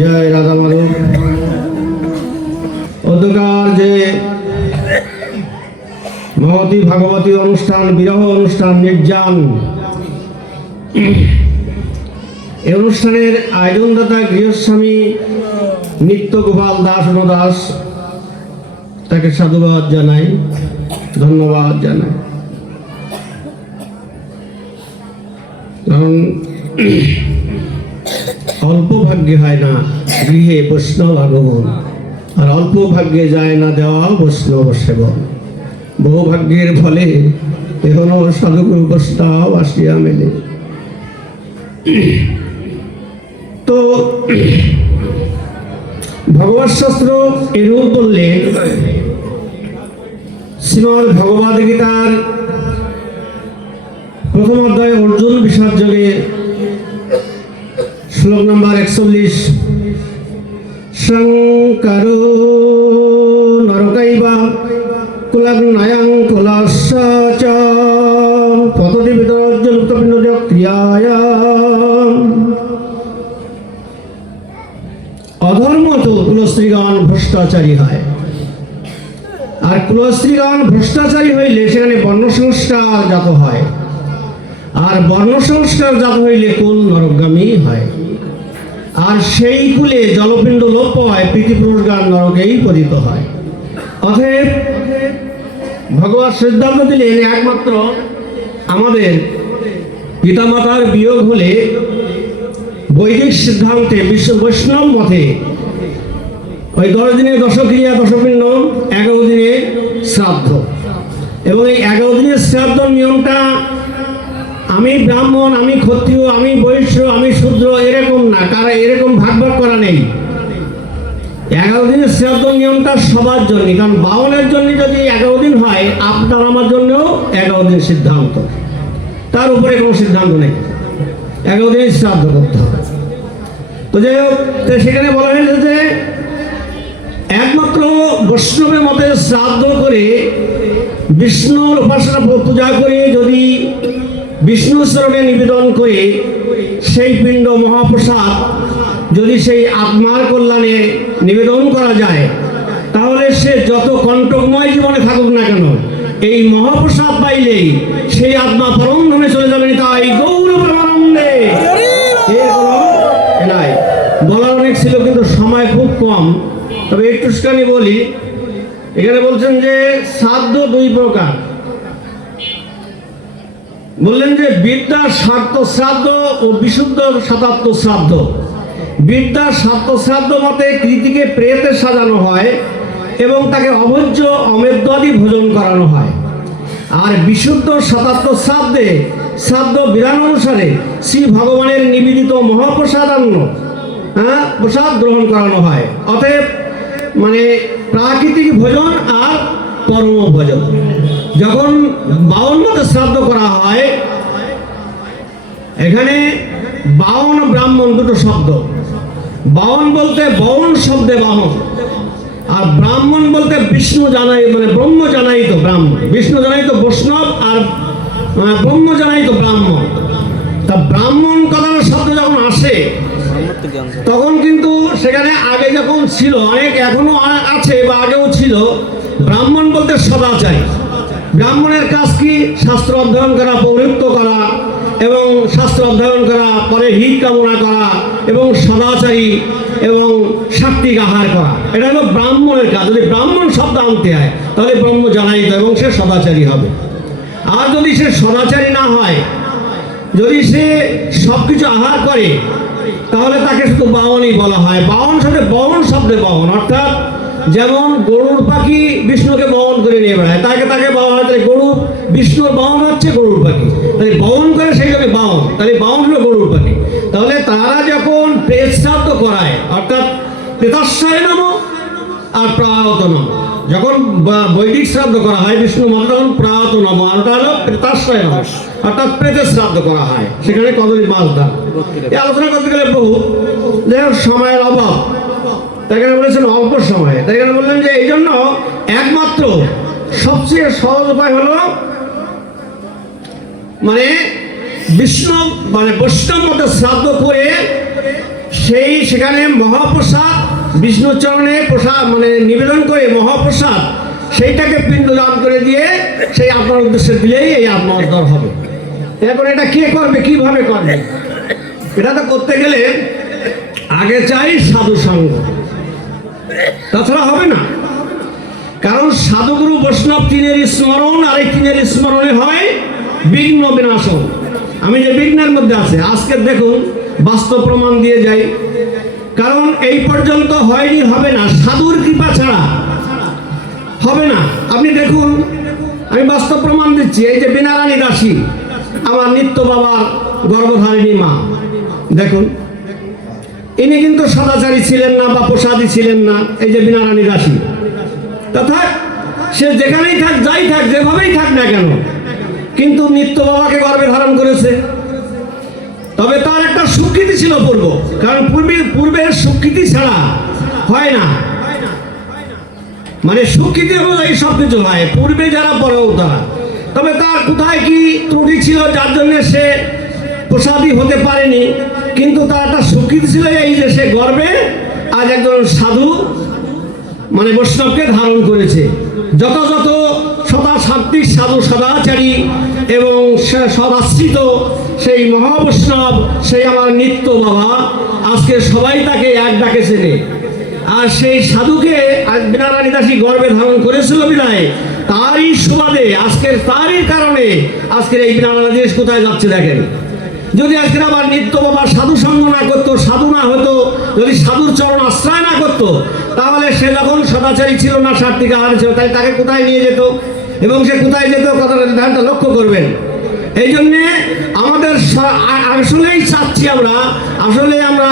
জয় রাধা মাধব। অধ্যকার যে মহতী ভাগবতী অনুষ্ঠান, বিরহ অনুষ্ঠান, নির্যান, এই অনুষ্ঠানের আয়োজনদাতা গৃহস্বামী নিত্য গোপাল দাস দাস, তাকে সাধুবাদ জানাই, ধন্যবাদ জানাই। কারণ অল্প ভাগ্যে হয় না গৃহে বৈষ্ণব আগমন, আর অল্প ভাগ্যে যায় না দেওয়া বৈষ্ণব সেবন। বহু ভাগ্যের ফলে এখনো সাধুগুরু বৈষ্ণব আসিয়া মেলে। তো ভগবত শাস্ত্র এরূপ বললেন, শ্রীমদ্ ভগবদ গীতার প্রথম অধ্যায় অর্জুন বিষাদ যোগে শ্লোক নম্বর 41, শঙ্করো নরকাইবা কুলাগ্নয়ং কুলাস্য পততি বিতরজ্জলুপ্তপিণ্ড ক্রিয়ায়াম। অধর্ম তো কুলস্ত্রীগণ ভ্রষ্টাচারী হয়, আর কুলস্ত্রীগণ ভ্রষ্টাচারী হইলে সেখানে বর্ণ সংস্কার জাত হয়, আর বর্ণ সংস্কার জাত হইলে কুল নরকগামী হয়, আর সেই কুলে জলপিণ্ড লোপ হয়, প্রীতিপুরুষগণ নরকেই পতিত হয়। অতএব ভগবান সিদ্ধান্ত দিলেন, একমাত্র আমাদের পিতামাতার বিয়োগ হলে বৈদিক সিদ্ধান্তে বিশ্ব বৈষ্ণব মতে ওই 10 দিনে দশক্রিয়া দশপিণ্ড, 11 দিনে শ্রাদ্ধ। এবং এই 11 দিনের শ্রাদ্ধ নিয়মটা আমি ব্রাহ্মণ, আমি ক্ষত্রিয়, আমি বৈশ্য, আমি শূদ্র এরকম না, কারণ এরকম ভাগ ভাগ করা নেই। 11 দিনের শ্রাদ্ধ নিয়মটা সবার জন্য, কারণ বাউনের জন্য যদি 11 দিন হয়, আপনার আমার জন্যও 11 দিন সিদ্ধান্ত, তার উপরে কোনো সিদ্ধান্ত নেই, 11 দিনই শ্রাদ্ধ করতে হবে। তো যাই হোক, সেখানে বলা হয়েছে যে একমাত্র বৈষ্ণবের মতে শ্রাদ্ধ করে বিষ্ণুর উপাসনা পূজা করে যদি বিষ্ণু চরণে নিবেদন করে সেই পিণ্ড মহাপ্রসাদ যদি সেই আত্মার কল্যাণে নিবেদন করা যায়, তাহলে সে যত কণ্টকময় জীবনে থাকুক না কেন, এই মহাপ্রসাদ পাইলেই সেই আত্মা পরম ধামে চলে যাবেন। তাই গৌর প্রেমানন্দে নাই। বলার অনেক ছিল, কিন্তু সময় খুব কম, তবে একটুখানি বলি। এখানে বলছেন যে শ্রাদ্ধ 2 প্রকার। বললেন যে বিদ্যা স্বার্থ শ্রাদ্ধ ও বিশুদ্ধ শতাত্ম শ্রাদ্ধ। বিদ্যা স্বার্থ শ্রাদ্ধ মতে কৃতিকে প্রেতে সাজানো হয় এবং তাকে অভোজ্য অমেদ্যাদি ভোজন করানো হয়, আর বিশুদ্ধ শতাত্ম শ্রাদ্ধে শ্রাদ্ধ বিধান অনুসারে শ্রী ভগবানের নিবেদিত মহাপ্রসাদান্ন প্রসাদ গ্রহণ করানো হয়। অতএব মানে প্রাকৃতিক ভোজন আর পরম ভোজন। যখন বাউন মতে শ্রাদ্ধ করা হয়, এখানে বাউন ব্রাহ্মণ দুটো শব্দ। বাউন বলতে বাউন শব্দে বাহন, আর ব্রাহ্মণ বলতে বিষ্ণু জানাই, মানে ব্রহ্ম জানাই তো ব্রাহ্মণ, বিষ্ণু জানাই তো বৈষ্ণব, আর ব্রহ্ম জানাই তো ব্রাহ্মণ। তা ব্রাহ্মণ কথার শব্দ যখন আসে, তখন কিন্তু সেখানে আগে যখন ছিল, অনেক এখনো আছে বা আগেও ছিল, ব্রাহ্মণ বলতে সদাচারী। ব্রাহ্মণের কাজ কি? শাস্ত্র অধ্যয়ন করা, পৌরোহিত্য করা, এবং শাস্ত্র অধ্যয়ন করা, পরে হিত কামনা করা, এবং সদাচারী এবং সাত্বিক আহার করা, এটা হলো ব্রাহ্মণের কাজ। যদি ব্রাহ্মণ শব্দ আনতে হয়, তাহলে ব্রহ্ম জানাইত এবং সে সদাচারী হবে। আর যদি সে সদাচারী না হয়, যদি সে সব কিছু আহার করে, তাহলে তাকে শুধু বাহনই বলা হয়। বাহন শব্দে বাহন শব্দে বাহন, অর্থাৎ যেমন গরুর পাখি বিষ্ণুকে বহন করে নিয়ে বেড়ায়, তাকে বলা হয়, তাহলে গরু বিষ্ণুর বাহন হচ্ছে গরুর পাখি, তাহলে বহন করে সেই জন্য বাহন, তাহলে বাহন হলো গরুর পাখি। তাহলে তারা যখন প্রেত শ্রাদ্ধ করায়, অর্থাৎ প্রেতাশ্রয় নম আর প্রায়ত নম, যখন বৈদিক শ্রাদ্ধ করা হয় বিষ্ণু মতে, তখন প্রায়ত নম, আর ওটা হলো প্রেতাশ্রয় নম, অর্থাৎ প্রেতের শ্রাদ্ধ করা হয়। সেখানে কদলী মাছ দান, এই আলোচনা করতে গেলে বহু, যাই হোক সময়ের অভাব, তাই বলেছেন অল্প সময়ে। তাই বললেন যে এই জন্য একমাত্র সবচেয়ে সহজ উপায় হলো মানে বিষ্ণু মানে বৈষ্ণব মতে শ্রাদ্ধ করে সেখানে মহাপ্রসাদ বিষ্ণু চরণে প্রসাদ মানে নিবেদন করে মহাপ্রসাদ সেইটাকে পিণ্ডদান করে দিয়ে সেই আপনার উদ্দেশ্যে দিলেই এই আত্মোদ্ধার হবে। এখন এটা কে করবে, কিভাবে করবে? এটা তো করতে গেলে আগে চাই সাধু সঙ্গ, তাছাড়া হবে না। কারণ সাধুগুরু বৈষ্ণব তিনের স্মরণ, আর এই তিনের স্মরণে হয় বিঘ্ন বিনাশন। আমি যে বিঘ্নের মধ্যে আছে আজকে দেখুন বাস্তব প্রমাণ দিয়ে যাই। কারণ এই পর্যন্ত হয়নি, হবে না, সাধুর কৃপা ছাড়া হবে না। আপনি দেখুন, আমি বাস্তব প্রমাণ দিচ্ছি। এই যে বীণারানী দাসী, আমার নিত্য বাবার গর্ভধারিণী মা, দেখুন ইনি কিন্তু সদাচারী ছিলেন না বা প্রসাদী ছিলেন না। এই যে বীণারানী দাসী, তথা সে যেখানেই থাক, যাই থাক, যেভাবেই থাক না কেন, কিন্তু নিত্য বাবাকে গর্ভে ধারণ করেছে। তবে তার একটা স্বীকৃতি ছিল পূর্ব, কারণ পূর্বের স্বীকৃতি ছাড়া হয় না, মানে স্বীকৃতি অনুযায়ী সবকিছু হয়, পূর্বে যারা পরেও তারা। তবে তার কোথায় কি ত্রুটি ছিল যার জন্য সে প্রসাদী হতে পারেনি, কিন্তু তার একটা স্বীকৃতি ছিল এই যে সে গর্বে আজ একজন সাধু মানে বৈষ্ণবকে ধারণ করেছে। যথাযথ সাত্বিক সাধু সদাচারী এবং সদাশ্রিত সেই মহাবৈষ্ণব, সেই আমার নিত্য বাবা, আজকে সবাই তাকে এক ডাকে চেনে। আর সেই সাধুকে আজ বীণারানী দাসী গর্ভে ধারণ করেছিল বিধায় তারই সুবাদে আজকের তারই কারণে আজকের এই বীণারানী দাস কোথায় যাচ্ছে দেখেন। যদি আজকের আবার নিত্য বাবা সাধু সঙ্গ না করতো, সাধু না হতো, যদি সাধুর চরণ আশ্রয় না করতো, তাহলে সে যখন সদাচারী ছিল না, সাত্বিক আহার ছিল, তাই তাকে কোথায় নিয়ে যেত এবং সে কোথায় যেত কথাটা ধ্যানটা লক্ষ্য করবেন। এই জন্যে আমাদের আসলেই চাচ্ছি আমরা, আসলে আমরা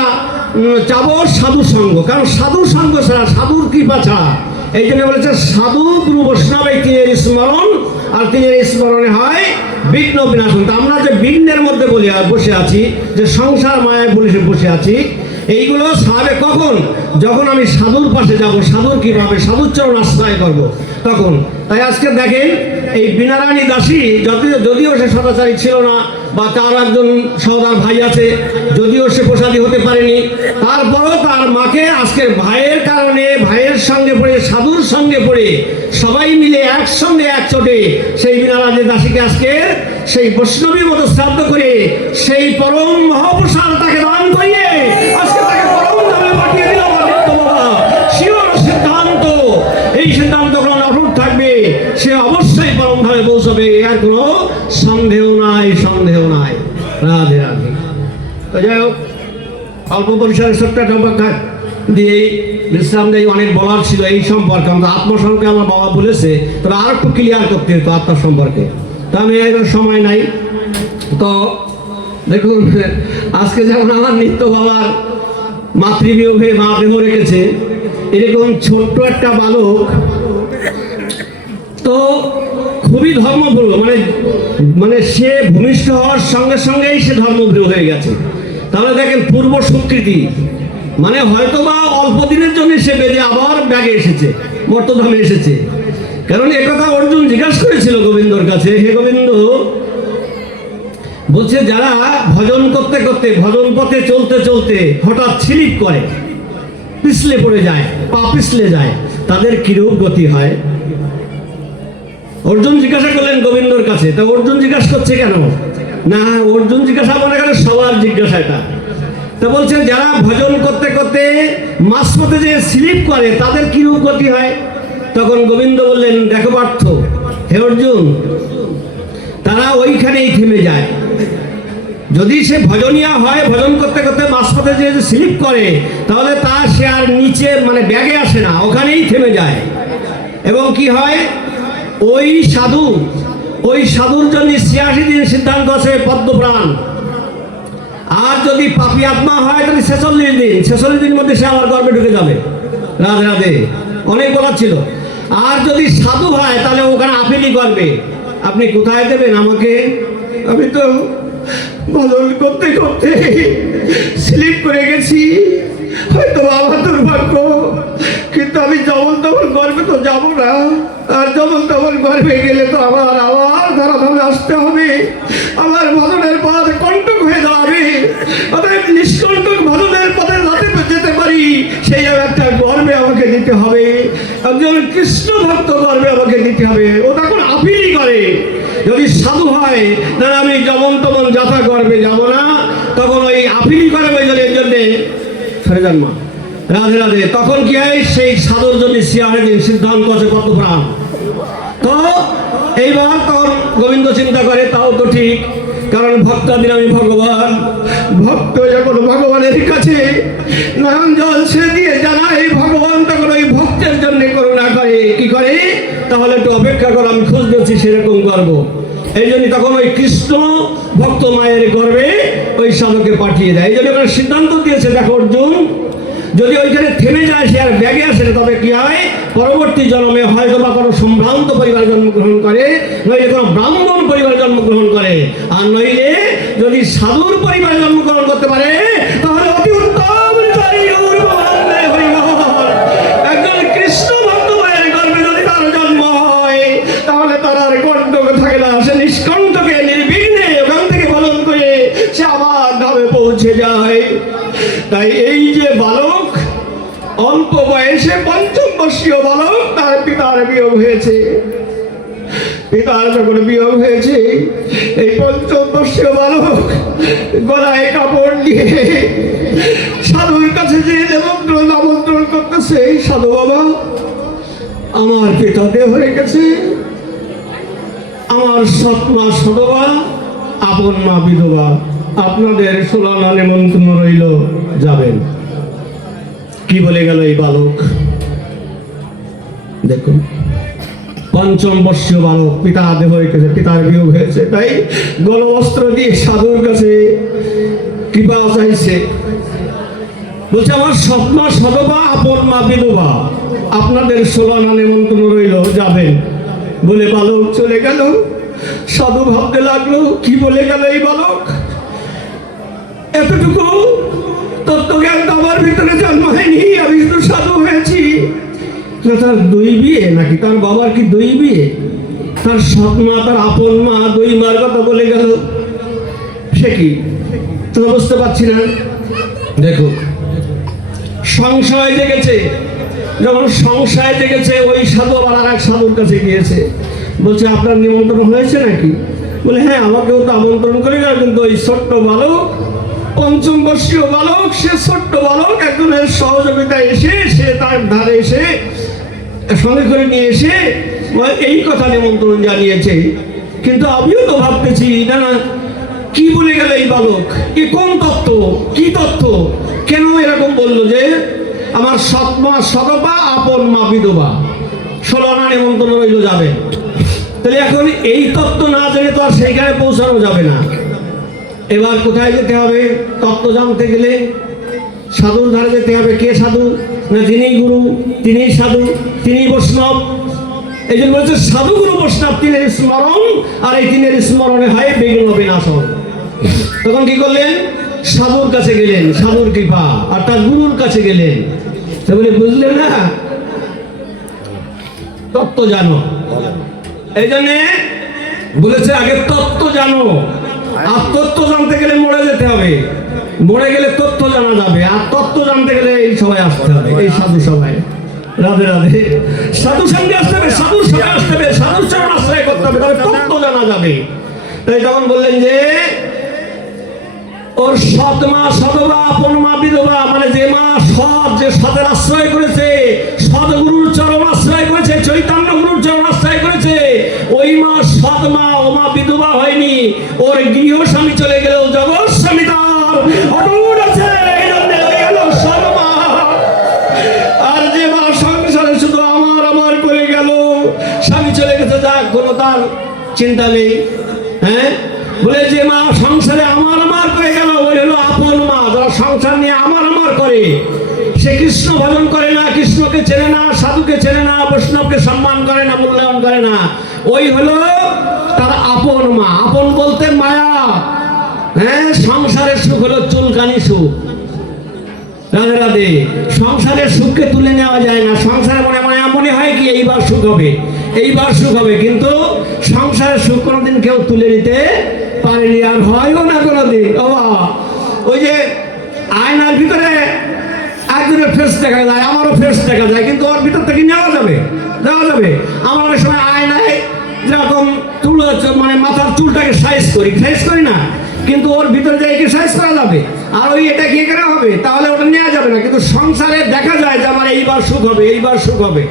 চাবো সাধু সঙ্গ, কারণ সাধু সঙ্গ ছাড়া, সাধুর কৃপা ছাড়া, এই জন্য বলেছে সাধু গুরু বৈষ্ণব এই তিনের স্মরণ, আর তিনের স্মরণে হয় বিঘ্ন বিনাশন। তা আমরা যে বিঘ্নের মধ্যে বসে আছি, যে সংসার মায়ায় বসে আছি, এইগুলো সাবে কখন? যখন আমি সাধুর পাশে যাব, সাধুর কিভাবে সাধুর চরণ আশ্রয় করবো তখন। তাই আজকে দেখেন এই বীণারানী দাসী যদিও সে সদাচারী ছিল না, বা তার একজন সহদার ভাই আছে, যদিও সে প্রসাদী হতে পারেনি, তারপরও তার মাকে আজকের ভাইয়ের কারণে, ভাইয়ের সঙ্গে পড়ে, সাধুর সঙ্গে পড়ে, সবাই মিলে একসঙ্গে একচোটে সেই বীণারানী দাসীকে আজকে সেই বৈষ্ণবীর মতো শ্রাদ্ধ করে সেই পরম মহাপ্রসাদ তাকে দান করিয়ে আজকে তাকে পরম ধামে পাঠিয়ে দিল আমার নিত্য বাবা। শিওর সিদ্ধান্ত, এই সিদ্ধান্ত গ্রহণ অটুট থাকবে, সে অবশ্যই পরম ধামে পৌঁছবে, এর কোনো সন্দেহ নাই, সন্দেহ নাই। রাধে রাধে। তো যাই হোক, অল্প পরিসরের ছোট্ট একটা দিয়ে বিশ্রাম দেয়। অনেক বলার ছিল এই সম্পর্কে, আমরা আত্মসম্পর্কে আমার বাবা বলেছে, তবে আর একটু ক্লিয়ার করতে হতো আত্মা সম্পর্কে, তা আমি এর সময় নাই। তো দেখুন, আজকে যেমন আমার নিত্য বাবার মাতৃবিয়োগে মা দেহ রেখেছে, এরকম ছোট্ট একটা বালক তো খুবই ধর্মপ্রিয়, মানে সে ভূমিষ্ঠ হওয়ার সঙ্গে সঙ্গেই সে ধর্মপ্রিয় হয়ে গেছে। তাহলে দেখেন পূর্ব স্বীকৃতি, মানে হয়তো বা অল্প দিনের জন্য সে বেঁধে আবার ব্যাগে এসেছে, মর্তধামে এসেছে। কারণ একথা অর্জুন জিজ্ঞাসা করেছিল গোবিন্দর কাছে, হে গোবিন্দ, বলছে যারা ভজন করতে করতে, ভজন পথে চলতে চলতে হঠাৎ স্লিপ করে, পিছলে পড়ে যায়, পা পিছলে যায়, তাদের কিরূপ গতি হয়? অর্জুন জিজ্ঞাসা করলেন গোবিন্দর কাছে। তা অর্জুন জিজ্ঞাসা করছে কেন? না, অর্জুন জিজ্ঞাসা মনে করে সবার জিজ্ঞাসা এটা। তা বলছে যারা ভজন করতে করতে মাঝপথে যে স্লিপ করে তাদের কিরূপ গতি হয়? তখন গোবিন্দ বললেন, দেখো পার্থ, হে অর্জুন, তারা ওইখানেই থেমে যায়। যদি সে ভজনীয় হয়, ভজন করতে করতে মাঝপথে যে স্লিপ করে, তাহলে তা সে আর নিচে মানে ব্যাগে আসে না, ওখানেই থেমে যায়। এবং কি হয়, ওই সাধুর জন্য ৮৬ দিন সিদ্ধান্ত আছে পদ্মপ্রাণ। আর যদি পাপী আত্মা হয় তাহলে ৪৬ দিন মধ্যে সে আমার গর্ভে ঢুকে যাবে। রাধে রাধে। অনেক বলার ছিল। আর যদি সাধু হয় তাহলে ওখানে আপিলি করবে। আপনি কোথায় দেবেন আমাকে? আমি তো ভজন করতে করতে স্লিপ করে গেছি, হয়তো আমার দুর্ভাগ্য, কিন্তু আমি যেমন তেমন গর্বে তো যাবো না। আর যেমন তেমন গর্বে গেলে তো আমার আবার ধরাধামে আসতে হবে, আমার ভজনের পথ কণ্টক হয়ে দাঁড়াবে। অতএব নিষ্কণ্টক ভজনের পথে দিতে হবে, একজন কৃষ্ণ ভক্ত গর্বে আমাকে দিতে হবে। ও তখন আপিলই করে, যদি সাধু হয় না আমি যেমন তেমন যাত্রা করবে যাব না, তখন ওই আপিলই করে ওই জন্যে সরে যান মা রাধে রাধে। তখন কি হয়, সেই সাধুর জন্য শিয়ারে দিন সিদ্ধান্ত আছে কত প্রাণ। তো এইবার তখন গোবিন্দ চিন্তা করে তাও তো ঠিক, কারণ ভক্তাদিন আমি ভগবান, ভক্ত যখন ভগবানের কাছে নয়ন জল সে দিয়ে জানাই ভগবান তখন ওই ভক্তের জন্য করুণা করে। কি করে, তাহলে একটু অপেক্ষা করো, আমি খোঁজ দিচ্ছি, সেরকম করবো। এই জন্য তখন ওই কৃষ্ণ ভক্ত মায়ের গর্বে ওই সাধুকে পাঠিয়ে দেয়। এই জন্য সিদ্ধান্ত দিয়েছে, দেখো অর্জুন, যদি ওইখানে থেমে যায়, সে আর ব্যাগে আসে, তবে কি হয়, পরবর্তী জন্মে হয়তো বা কোনো সম্ভ্রান্ত পরিবারে জন্মগ্রহণ করে, নইলে কোনো ব্রাহ্মণ পরিবারে জন্মগ্রহণ করে, আর নইলে যদি সাধুর পরিবারে জন্মগ্রহণ করতে পারে তাহলে অতি উত্তম। একজন কৃষ্ণ ভক্ত মায়ের গর্ভে যদি তার জন্ম হয় তাহলে তার আর কণ্টক থাকে না, সে নিষ্কণ্টকে নির্বিঘ্নে ওখান থেকে পালন করে সে আবার ধামে পৌঁছে যায়। তাই এই যে বালক, অল্প বয়সে পঞ্চম বর্ষীয় বালক, তার পিতার বিয়োগ হয়েছে। পিতার যখন বিয়োগ হয়েছে, এই পঞ্চম বর্ষীয় বালক গলায় কাপড় দিয়ে সাধুর কাছে যে আমন্ত্রণ করতেছে, সাধু বাবা আমার পিতা দেহ হয়ে গেছে, আমার সৎ মা সদবা, আপন মা বিধবা, আপনাদের সোলানা নেমন্ত্রণ রইল, যাবেন। কি বলে গেল এই বালক, দেখুন পঞ্চম বর্ষীয় বালক, পিতা দেহ হয়ে গেছে, পিতার বিয়োগ হয়েছে, তাই গলবস্ত্র দিয়ে সাধুর কাছে কৃপা চাইছে। বলছে আমার সৎ মা সদবা, আপন মা বিধবা, আপনাদের সোলানা নেমন্ত্রণ রইল, যাবেন। বলে বালক চলে গেল। সাধু ভাবতে লাগলো, কি বলে গেল এই বালক, এতটুকু তত্ত্বজ্ঞান তো আমার ভিতরে জন্ম হয়নি, আমি শুধু সাধু হয়েছি। তার দুই বিয়ে নাকি, তার বাবার কি দুই বিয়ে, তার সৎ মা তার আপন মা, দুই মার কথা বলে গেল, সে কি তো বুঝতে পারছি না। দেখো সংশয় জেগেছে, যখন সংশয় জেগেছে ওই সাধু আবার আর এক সাধুর কাছে গিয়েছে, বলছে আপনার নিমন্ত্রণ হয়েছে নাকি? বলে হ্যাঁ আমাকেও তো আমন্ত্রণ করে গেল, কিন্তু ওই ছোট্ট বালক, পঞ্চম বর্ষীয় বালক, সে ছোট্ট বালক একজনের সহযোগিতা এসে সে তার ধারে এসে সঙ্গে করে নিয়ে এসে এই কথা নিমন্ত্রণ জানিয়েছে। কিন্তু আমিও তো ভাবতেছি না না কি বলে গেল এই বালক, এ কোন তত্ত্ব, কি তত্ত্ব, কেন এরকম বললো যে আমার সৎ মা সদবা, আপন মা বিধবা, সোলানা নিমন্ত্রণ রইল, যাবে। তাহলে এখন এই তত্ত্ব না জেনে তো আর সেইখানে পৌঁছানো যাবে না। এবার কোথায় যেতে হবে তত্ত্ব জানতে গেলে? সাধুর ধারে যেতে হবে। কে সাধু? না যিনি গুরু তিনি সাধু, তিনি বৈষ্ণব। এই জন্য বলছে সাধু গুরু বৈষ্ণব তিনের স্মরণ, আর এই তিনের স্মরণে হয় বিঘ্ন বিনাশন। তখন কি করলেন? সাধুর কাছে গেলেন, সাধুর কৃপা, আর তার গুরুর কাছে গেলেন। বলে বুঝলেন না, তত্ত্ব জানো। এই জন্যে বলেছে আগে তত্ত্ব জানো, আর তত্ত্ব জানতে গেলে মরে যেতে হবে, মরে গেলে তথ্য জানা যাবে, আর তত্ত্ব জানতে গেলে এই সবাই আসতে হবে, এই সাধু সবাই। রাধে রাধে। সাধু সঙ্গে আসতে হবে, সাধুর সঙ্গে আসতে হবে, সাধুর চরণ আশ্রয় করতে হবে, তবে তত্ত্ব জানা যাবে। তাই তখন বললেন যে ওর সৎ মা সদবা, আপন মা বিধবা, মানে যে মা সৎ, যে সতের আশ্রয় করেছে, সৎ গুরুর চরণ আশ্রয় করেছে, চৈতন্য গুরুর চরণ আশ্রয় করেছে, ওই মা সৎ মা, ও মা বিধবা হয়নি। ওর গৃহ স্বামী চলে গেলেও জগৎ স্বামী তার অটুট আছে, সৎ মা। আর যে মা সংসারে শুধু আমার আমার করে গেল, স্বামী চলে গেছে, যাক কোনো তার চিন্তা নেই। হ্যাঁ, বলে যে মা সংসারে আমার আমার করে গেল, ওই হলো আপন মা। যারা সংসার নিয়ে আমার আমার করে, সে কৃষ্ণ ভজন করে না, কৃষ্ণকে চেনে না, সাধুকে চেনে না, বৈষ্ণবকে সম্মান করে না, মূল্যায়ন করে না, ওই হলো তার আপন মা। আপন বলতে মায়া। হ্যাঁ, সংসারের সুখ হলো চুলকানি সুখ। রাধে রাধে। সংসারের সুখকে তুলে নেওয়া যায় না। সংসারে মনে মনে মনে হয় কি এইবার সুখ হবে, এইবার সুখ হবে, কিন্তু সংসারের সুখ কোনোদিন কেউ তুলে নিতে পারেনি, আর হয়ও না কোনোদিন। ওই যে আয়নার ভিতরে এক হাজিরের ফেস দেখা যায়, আমারও ফেস দেখা যায়, কিন্তু ওর ভিতর থেকে নেওয়া যাবে, দেওয়া যাবে। আমার অনেক সময় আয়নায় যেরকম চুল মানে মাথার চুলটাকে সাইজ করি না, কিন্তু ওর ভিতরে যাই কি সাইজ করা যাবে, আর ওই এটা কি করা হবে, তাহলে ওটা নেওয়া যাবে না। কিন্তু সংসারে দেখা যায় যে আমার এইবার সুখ হবে, এইবার সুখ হবে,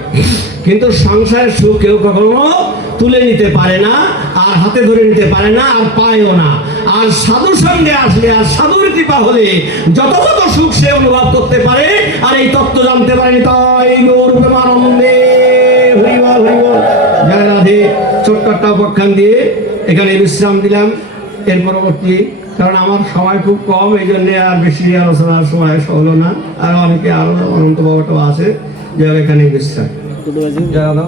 কিন্তু সংসারের সুখ কেউ কখনো তুলে নিতে পারে না, আর হাতে ধরে নিতে পারে না, আর পায়ও না। আর সাধুর সঙ্গে আসলে, আর সাধুর কৃপা হলে যথাযথ সুখ সে অনুভব করতে পারে, আর এই তত্ত্ব জানতে পারেনি। তাই গৌর প্রেমানন্দে হরি বল, হরি বল, জয় রাধে। ছোট্ট একটা উপাখ্যান দিয়ে এখানে বিশ্রাম দিলাম। এর পরবর্তী, কারণ আমার সময় খুব কম, এই জন্য আর বেশি আলোচনার সময় হলো না। আর অনেকে আরো অনন্ত বাবাটাও আছে, যারা এখানে বিশ্রাম। জয় রাধা।